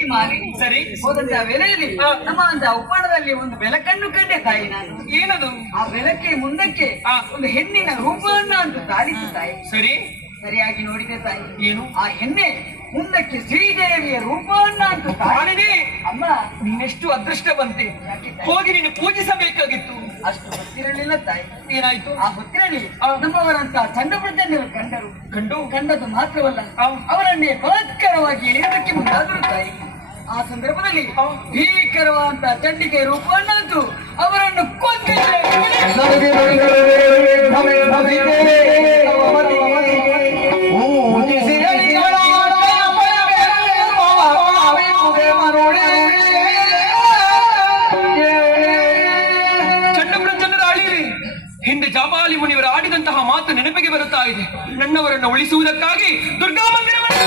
ಈ ಮಾಲಿನಿ ಸರಿ ಹೋದಂತ ವೇಳೆಯಲ್ಲಿ ನಮ್ಮ ಒಂದು ಉಪ್ಪಾಣದಲ್ಲಿ ಒಂದು ಬೆಳಕನ್ನು ಕಂಡೆ ತಾಯಿ ನಾನು. ಏನದು? ಆ ಬೆಳಕೆ ಮುಂದಕ್ಕೆ ಒಂದು ಹೆಣ್ಣಿನ ರೂಪವನ್ನ ಅಂತ ತಾಳಿತು ತಾಯಿ. ಸರಿ ಸರಿಯಾಗಿ ನೋಡಿದೆ ತಾಯಿ. ಏನು? ಆ ಹೆಣ್ಣೆ ಮುಂದಕ್ಕೆ ಶ್ರೀದೇವಿಯ ರೂಪವನ್ನ ಅಂತ ತಾಳಿದೆ. ಅಮ್ಮ ನೀನೆಷ್ಟು ಅದೃಷ್ಟವಂತೆ. ಹೋಗಿ ನೀನು ಪೂಜಿಸಬೇಕಾಗಿತ್ತು. ಅಷ್ಟು ಗೊತ್ತಿರಲಿಲ್ಲ ತಾಯಿ. ಏನಾಯ್ತು? ಆ ಗೊತ್ತಿರಲಿ ನಮ್ಮವರಂತ ಚಂಡಪ್ರಜ್ಞರು ಕಂಡದ್ದು ಮಾತ್ರವಲ್ಲ ಅವರನ್ನೇ ಬಲಾತ್ಕಾರವಾಗಿ ಎಳೆಯೋದಕ್ಕೆ ಮುಂದಾದರು ತಾಯಿ. ಆ ಸಂದರ್ಭದಲ್ಲಿ ಭೀಕರವಾದಂತ ಚಂಡಿಕೆ ರೂಪವನ್ನಂತೂ ಅವರನ್ನು ಕೊಂದಿದೆ. ಹಿಂದೆ ಜಾಬಾಲಿ ಮುನಿಯವರು ಆಡಿದಂತಹ ಮಾತು ನೆನಪಿಗೆ ಬರುತ್ತಾ ಇದೆ. ನನ್ನವರನ್ನು ಉಳಿಸುವುದಕ್ಕಾಗಿ ದುರ್ಗಾ ಮಂದಿರವನ್ನು